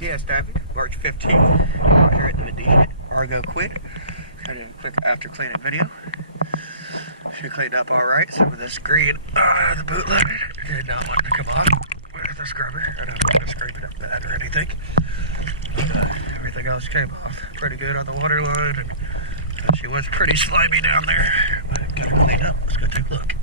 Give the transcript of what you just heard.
Yes, David. March 15th, out here at the Medina, Argo Queen. Kind of a quick after cleaning video. She cleaned up all right. Some of this green, the boot lid did not want to come off with the scrubber. I don't want to scrape it up bad or anything. Everything else came off pretty good on the water line, and she was pretty slimy down there. But got her cleaned up. Let's go take a look.